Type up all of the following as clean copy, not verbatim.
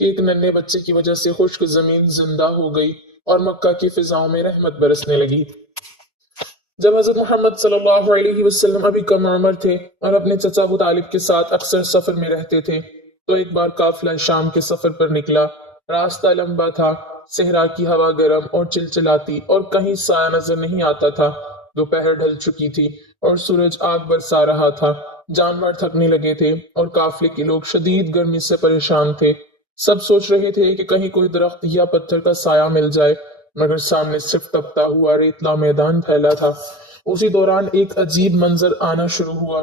کہ ایک ننھے بچے کی وجہ سے خشک زمین زندہ ہو گئی اور مکہ کی فضاؤں میں رحمت برسنے لگی۔ جب حضرت محمد صلی اللہ علیہ وسلم ابھی کم عمر تھے اور اپنے چچا ابو طالب کے ساتھ اکثر سفر میں رہتے تھے تو ایک بار قافلہ شام کے سفر پر نکلا۔ راستہ لمبا تھا، صحرا کی ہوا گرم اور چلچلاتی اور کہیں سایہ نظر نہیں آتا تھا۔ دوپہر ڈھل چکی تھی اور سورج آگ برسا رہا تھا۔ جانور تھکنے لگے تھے اور قافلے کے لوگ شدید گرمی سے پریشان تھے۔ سب سوچ رہے تھے کہ کہیں کوئی درخت یا پتھر کا سایہ مل جائے، مگر سامنے صرف تپتا ہوا ریتلا میدان پھیلا تھا۔ اسی دوران ایک عجیب منظر آنا شروع ہوا۔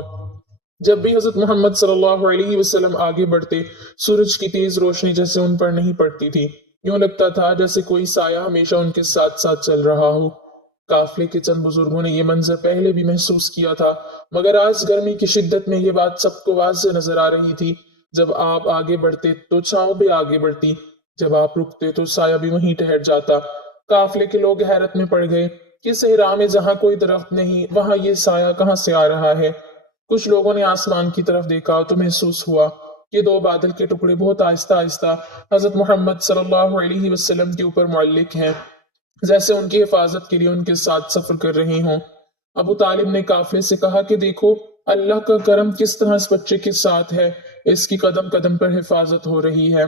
جب بھی حضرت محمد صلی اللہ علیہ وسلم آگے بڑھتے، سورج کی تیز روشنی جیسے ان پر نہیں پڑتی تھی، یوں لگتا تھا جیسے کوئی سایہ ہمیشہ ان کے ساتھ ساتھ چل رہا ہو۔ قافلے کے چند بزرگوں نے یہ منظر پہلے بھی محسوس کیا تھا، مگر آج گرمی کی شدت میں یہ بات سب کو واضح نظر آ رہی تھی۔ جب آپ آگے بڑھتے تو چھاؤں بھی آگے بڑھتی، جب آپ رکتے تو سایہ بھی وہیں ٹھہر جاتا۔ قافلے کے لوگ حیرت میں پڑ گئے کہ صحرا میں جہاں کوئی درخت نہیں، وہاں یہ سایہ کہاں سے آ رہا ہے۔ کچھ لوگوں نے آسمان کی طرف دیکھا تو محسوس ہوا کہ دو بادل کے ٹکڑے بہت آہستہ آہستہ حضرت محمد صلی اللہ علیہ وسلم کے اوپر معلق ہیں، جیسے ان کی حفاظت کے لیے ان کے ساتھ سفر کر رہے ہوں۔ ابو طالب نے قافلے سے کہا کہ دیکھو اللہ کا کرم کس طرح اس بچے کے ساتھ ہے، اس کی قدم قدم پر حفاظت ہو رہی ہے۔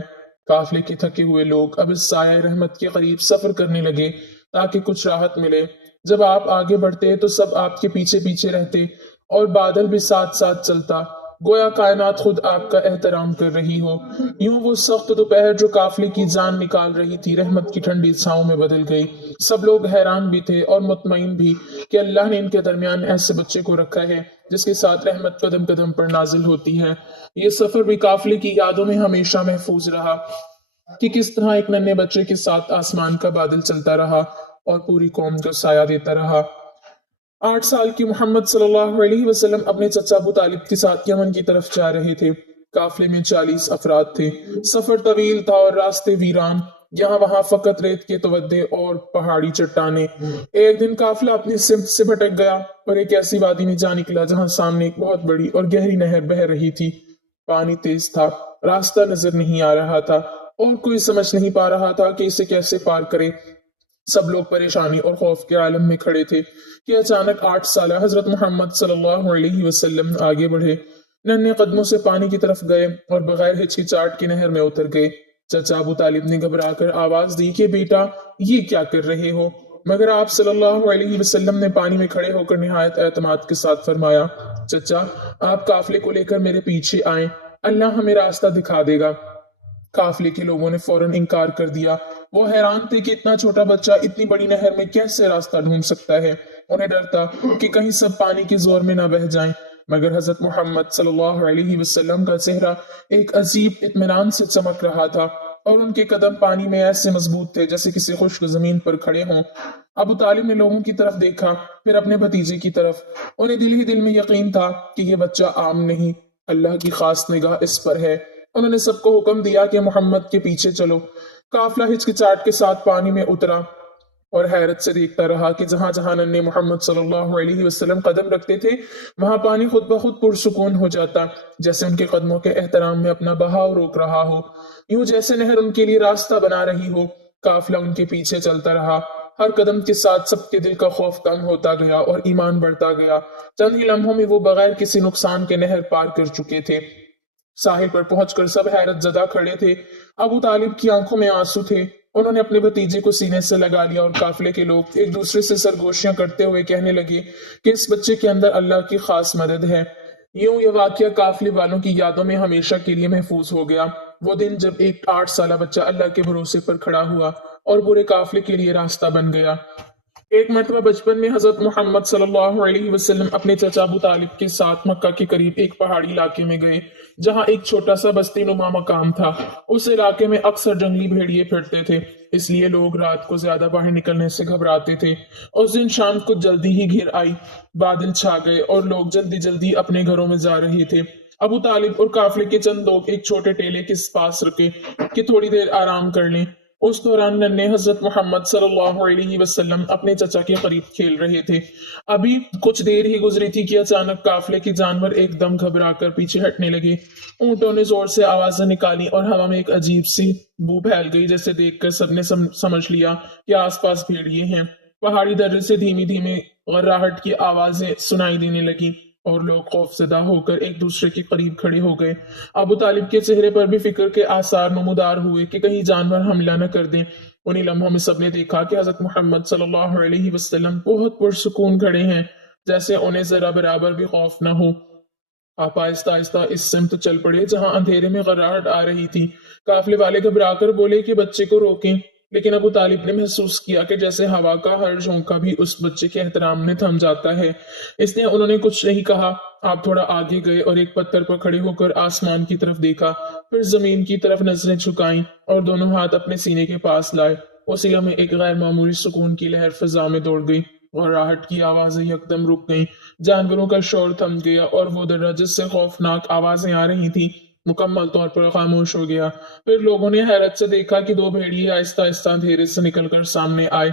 قافلے کے تھکے ہوئے لوگ اب اس سایہ رحمت کے قریب سفر کرنے لگے تاکہ کچھ راحت ملے۔ جب آپ آگے بڑھتے تو سب آپ کے پیچھے پیچھے رہتے اور بادل بھی ساتھ ساتھ چلتا، گویا کائنات خود آپ کا احترام کر رہی ہو۔ یوں وہ سخت دوپہر جو قافلے کی جان نکال رہی تھی رحمت کی ٹھنڈی چھاؤں میں بدل گئی۔ سب لوگ حیران بھی تھے اور مطمئن بھی کہ اللہ نے ان کے درمیان ایسے بچے کو رکھا ہے جس کے ساتھ رحمت قدم قدم پر نازل ہوتی ہے۔ یہ سفر بھی قافلے کی یادوں میں ہمیشہ محفوظ رہا کہ کس طرح ایک ننھے بچے کے ساتھ آسمان کا بادل چلتا رہا اور پوری قوم کو سایہ دیتا رہا۔ 8 سال کی محمد صلی اللہ علیہ وسلم اپنے چچا ابو طالب کے ساتھ یمن کی طرف جا رہے تھے۔ قافلے میں 40 افراد تھے۔ سفر طویل تھا اور راستے ویران، یہاں وہاں فقط ریت کے تودے اور پہاڑی چٹانیں۔ ایک دن قافلہ اپنی سمت سے بھٹک گیا اور ایک ایسی وادی میں جا نکلا جہاں سامنے ایک بہت بڑی اور گہری نہر بہہ رہی تھی۔ پانی تیز تھا، راستہ نظر نہیں آ رہا تھا اور کوئی سمجھ نہیں پا رہا تھا کہ اسے کیسے پار کرے۔ سب لوگ پریشانی اور خوف کے عالم میں کھڑے تھے کہ اچانک 8 سالہ حضرت محمد صلی اللہ علیہ وسلم آگے بڑھے، ننھے قدموں سے پانی کی طرف گئے اور بغیر ہچکچاہٹ کی نہر میں اتر گئے۔ چچا ابو طالب نے گھبرا کر آواز دی کہ بیٹا یہ کیا کر رہے ہو، مگر آپ صلی اللہ علیہ وسلم نے پانی میں کھڑے ہو کر نہایت اعتماد کے ساتھ فرمایا، چچا آپ قافلے کو لے کر میرے پیچھے آئیں، اللہ ہمیں راستہ دکھا دے گا۔ قافلے کے لوگوں نے فوراً انکار کر دیا۔ وہ حیران تھے کہ اتنا چھوٹا بچہ اتنی بڑی نہر میں کیسے راستہ ڈھونڈ سکتا ہے۔ انہیں ڈر تھا کہ کہیں سب پانی کے زور میں نہ بہہ جائیں، مگر حضرت محمد صلی اللہ علیہ وسلم کا چہرہ ایک عجیب اطمینان سے چمک رہا تھا اور ان کے قدم پانی میں ایسے مضبوط تھے جیسے کسی خشک زمین پر کھڑے ہوں۔ ابو طالب نے لوگوں کی طرف دیکھا، پھر اپنے بھتیجے کی طرف۔ انہیں دل ہی دل میں یقین تھا کہ یہ بچہ عام نہیں، اللہ کی خاص نگاہ اس پر ہے۔ انہوں نے سب کو حکم دیا کہ محمد کے پیچھے چلو۔ قافلہ ہچکچاہٹ کے ساتھ پانی میں اترا اور حیرت سے دیکھتا رہا کہ جہاں جہاں ننھے محمد صلی اللہ علیہ وسلم قدم رکھتے تھے وہاں پانی خود بخود پرسکون ہو جاتا، جیسے ان کے قدموں کے احترام میں اپنا بہاؤ روک رہا ہو، یوں جیسے نہر ان کے لیے راستہ بنا رہی ہو۔ قافلہ ان کے پیچھے چلتا رہا، ہر قدم کے ساتھ سب کے دل کا خوف کم ہوتا گیا اور ایمان بڑھتا گیا۔ چند ہی لمحوں میں وہ بغیر کسی نقصان کے نہر پار کر چکے تھے۔ ساحل پر پہنچ کر سب حیرت زدہ کھڑے تھے۔ ابو طالب کی آنکھوں میں آنسو تھے۔ انہوں نے اپنے بھتیجے کو سینے سے لگا لیا اور قافلے کے لوگ ایک دوسرے سے سرگوشیاں کرتے ہوئے کہنے لگے کہ اس بچے کے اندر اللہ کی خاص مدد ہے۔ یوں یہ واقعہ قافلے والوں کی یادوں میں ہمیشہ کے لیے محفوظ ہو گیا، وہ دن جب ایک 8 سالہ بچہ اللہ کے بھروسے پر کھڑا ہوا اور پورے قافلے کے لیے راستہ بن گیا۔ ایک مرتبہ بچپن میں حضرت محمد صلی اللہ علیہ وسلم اپنے چچا ابو طالب کے ساتھ مکہ کے قریب ایک پہاڑی علاقے میں گئے جہاں ایک چھوٹا سا بستی نما مقام تھا۔ اس علاقے میں اکثر جنگلی بھیڑیے پھرتے تھے، اس لیے لوگ رات کو زیادہ باہر نکلنے سے گھبراتے تھے۔ اس دن شام کو جلدی ہی گھر آئی، بادل چھا گئے اور لوگ جلدی جلدی اپنے گھروں میں جا رہے تھے۔ ابو طالب اور قافلے کے چند لوگ ایک چھوٹے ٹیلے کے پاس رکے کہ تھوڑی دیر آرام کر لیں۔ اس دوران ننھے حضرت محمد صلی اللہ علیہ وسلم اپنے چچا کے قریب کھیل رہے تھے۔ ابھی کچھ دیر ہی گزری تھی کہ اچانک قافلے کے جانور ایک دم گھبرا کر پیچھے ہٹنے لگے۔ اونٹوں نے زور سے آوازیں نکالی اور ہوا میں ایک عجیب سی بو پھیل گئی، جیسے دیکھ کر سب نے سمجھ لیا کہ آس پاس بھیڑیے ہیں۔ پہاڑی درے سے دھیمی دھیمی غراہٹ کی آوازیں سنائی دینے لگیں اور لوگ خوف زدہ ہو کر ایک دوسرے کے قریب کھڑے ہو گئے۔ ابو طالب کے چہرے پر بھی فکر کے آثار نمودار ہوئے کہ کہیں جانور حملہ نہ کر دیں۔ انہی لمحوں میں سب نے دیکھا کہ حضرت محمد صلی اللہ علیہ وسلم بہت پرسکون کھڑے ہیں، جیسے انہیں ذرا برابر بھی خوف نہ ہو۔ آپ آہستہ آہستہ اس سمت چل پڑے جہاں اندھیرے میں غراہٹ آ رہی تھی۔ قافلے والے گھبرا کر بولے کہ بچے کو روکیں، لیکن ابو طالب نے محسوس کیا کہ جیسے ہوا کا ہر جھونکا بھی اس بچے کے احترام میں تھم جاتا ہے، اس لیے انہوں نے کچھ نہیں کہا۔ آپ تھوڑا آگے گئے اور ایک پتھر پر کھڑے ہو کر آسمان کی طرف دیکھا، پھر زمین کی طرف نظریں جھکائیں اور دونوں ہاتھ اپنے سینے کے پاس لائے۔ اسی لمحے ایک غیر معمولی سکون کی لہر فضا میں دوڑ گئی، غراہٹ کی آوازیں یکدم رک گئیں، جانوروں کا شور تھم گیا اور وہ درہ جس سے خوفناک آوازیں آ رہی تھیں مکمل طور پر خاموش ہو گیا۔ پھر لوگوں نے حیرت سے دیکھا کہ دو بھیڑیے آہستہ آہستہ اندھیرے سے نکل کر سامنے آئے۔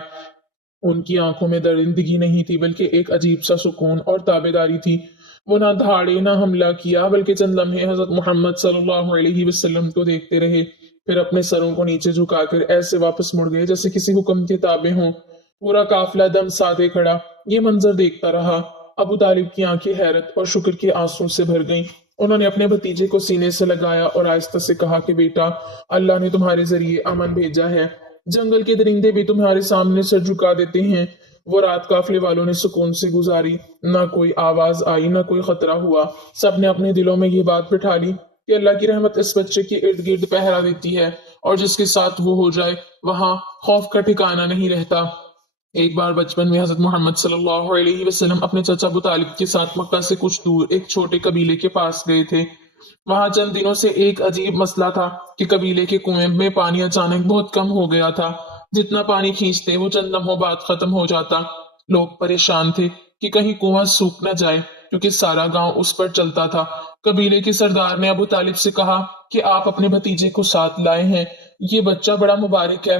ان کی آنکھوں میں درندگی نہیں تھی، بلکہ ایک عجیب سا سکون اور تابعداری تھی۔ وہ نہ دھاڑے نہ حملہ کیا، بلکہ چند لمحے حضرت محمد صلی اللہ علیہ وسلم کو دیکھتے رہے، پھر اپنے سروں کو نیچے جھکا کر ایسے واپس مڑ گئے جیسے کسی حکم کے تابع ہوں۔ پورا قافلہ دم سادے کھڑا یہ منظر دیکھتا رہا۔ ابو طالب کی آنکھیں حیرت اور شکر کے آنسوں سے بھر گئیں۔ انہوں نے اپنے بھتیجے کو سینے سے لگایا اور آہستہ سے کہا کہ بیٹا، اللہ نے تمہارے ذریعے امن بھیجا ہے۔ جنگل کے درندے بھی تمہارے سامنے سر جھکا دیتے ہیں۔ وہ رات قافلے والوں نے سکون سے گزاری، نہ کوئی آواز آئی نہ کوئی خطرہ ہوا۔ سب نے اپنے دلوں میں یہ بات بٹھا لی کہ اللہ کی رحمت اس بچے کے ارد گرد پہرا دیتی ہے، اور جس کے ساتھ وہ ہو جائے وہاں خوف کا ٹھکانہ نہیں رہتا۔ ایک بار بچپن میں حضرت محمد صلی اللہ علیہ وسلم اپنے چچا ابو طالب کے ساتھ مکہ سے کچھ دور ایک چھوٹے قبیلے کے پاس گئے تھے۔ وہاں چند دنوں سے ایک عجیب مسئلہ تھا کہ قبیلے کے کنویں میں پانی اچانک بہت کم ہو گیا تھا۔ جتنا پانی کھینچتے وہ چند لمحوں بعد ختم ہو جاتا۔ لوگ پریشان تھے کہ کہیں کنواں سوکھ نہ جائے، کیونکہ سارا گاؤں اس پر چلتا تھا۔ قبیلے کے سردار نے ابو طالب سے کہا کہ آپ اپنے بھتیجے کو ساتھ لائے ہیں، یہ بچہ بڑا مبارک ہے،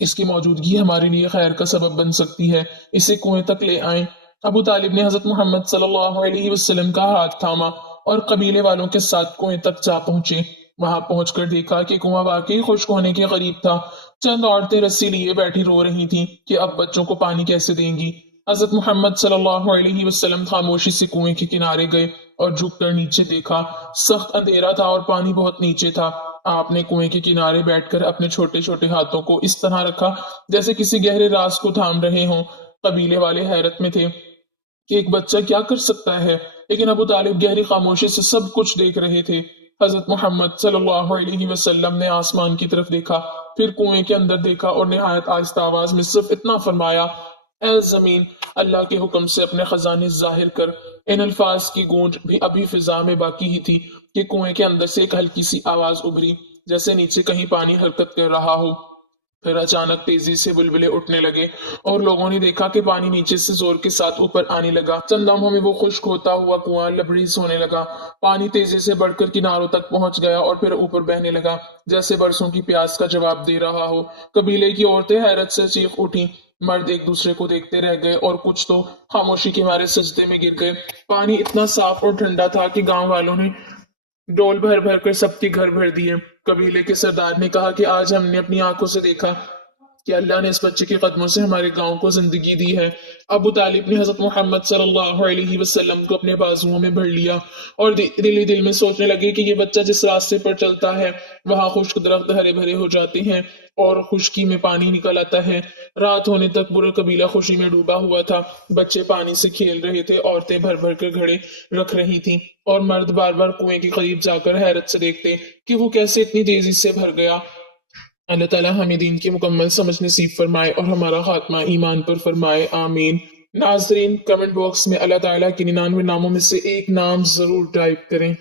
اس کی موجودگی ہمارے لیے خیر کا سبب بن سکتی ہے، اسے کنویں تک لے آئیں۔ ابو طالب نے حضرت محمد صلی اللہ علیہ وسلم کا ہاتھ تھاما اور قبیلے والوں کے ساتھ کنویں تک جا پہنچے۔ وہاں پہنچ کر دیکھا کہ کنواں واقعی خشک ہونے کے قریب تھا۔ چند عورتیں رسی لیے بیٹھی رو رہی تھیں کہ اب بچوں کو پانی کیسے دیں گی۔ حضرت محمد صلی اللہ علیہ وسلم خاموشی سے کنویں کے کنارے گئے اور جھک کر نیچے دیکھا۔ سخت اندھیرا تھا اور پانی بہت نیچے تھا۔ آپ نے کنویں کے کنارے بیٹھ کر اپنے چھوٹے چھوٹے ہاتھوں کو اس طرح رکھا جیسے کسی گہرے راز کو تھام رہے ہوں۔ قبیلے والے حیرت میں تھے کہ ایک بچہ کیا کر سکتا ہے، لیکن ابو طالب گہری خاموشی سے سب کچھ دیکھ رہے تھے۔ حضرت محمد صلی اللہ علیہ وسلم نے آسمان کی طرف دیکھا، پھر کنویں کے اندر دیکھا اور نہایت آہستہ آواز میں صرف اتنا فرمایا، اے زمین، اللہ کے حکم سے اپنے خزانے ظاہر کر۔ ان الفاظ کی گونج بھی ابھی فضا میں باقی ہی تھی کہ کنویں کے اندر سے ایک ہلکی سی آواز ابھری، جیسے نیچے کہیں پانی حرکت کر رہا ہو۔ پھر اچانک تیزی سے بلبلے اٹھنے لگے اور لوگوں نے دیکھا کہ پانی نیچے سے زور کے ساتھ اوپر آنے لگا۔ چند لمحوں میں وہ خشک ہوتا ہوا کنواں لبریز ہونے لگا۔ پانی تیزی سے بڑھ کر کناروں تک پہنچ گیا اور پھر اوپر بہنے لگا، جیسے برسوں کی پیاس کا جواب دے رہا ہو۔ قبیلے کی عورتیں حیرت سے چیخ اٹھیں، مرد ایک دوسرے کو دیکھتے رہ گئے اور کچھ تو خاموشی کے مارے سجدے میں گر گئے۔ پانی اتنا صاف اور ٹھنڈا تھا کہ گاؤں والوں نے ڈول بھر بھر کر سب کے گھر بھر دیے۔ قبیلے کے سردار نے کہا کہ آج ہم نے اپنی آنکھوں سے دیکھا کہ اللہ نے اس بچے کے قدموں سے ہمارے گاؤں کو زندگی دی ہے۔ ابو طالب نے حضرت محمد صلی اللہ علیہ وسلم کو اپنے بازوؤں میں بھر لیا اور دل ہی دل میں سوچنے لگے کہ یہ بچہ جس راستے پر چلتا ہے وہاں خشک درخت ہرے بھرے ہو جاتے ہیں اور خشکی میں پانی نکل آتا ہے۔ رات ہونے تک پورا قبیلہ خوشی میں ڈوبا ہوا تھا۔ بچے پانی سے کھیل رہے تھے، عورتیں بھر بھر کر گھڑے رکھ رہی تھیں اور مرد بار بار کنویں کے قریب جا کر حیرت سے دیکھتے کہ وہ کیسے اتنی تیزی سے بھر گیا۔ اللہ تعالیٰ ہمیں دین کی مکمل سمجھ نصیب فرمائے اور ہمارا خاتمہ ایمان پر فرمائے، آمین۔ ناظرین، کمنٹ باکس میں اللہ تعالیٰ کے 99 ناموں میں سے ایک نام ضرور ٹائپ کریں۔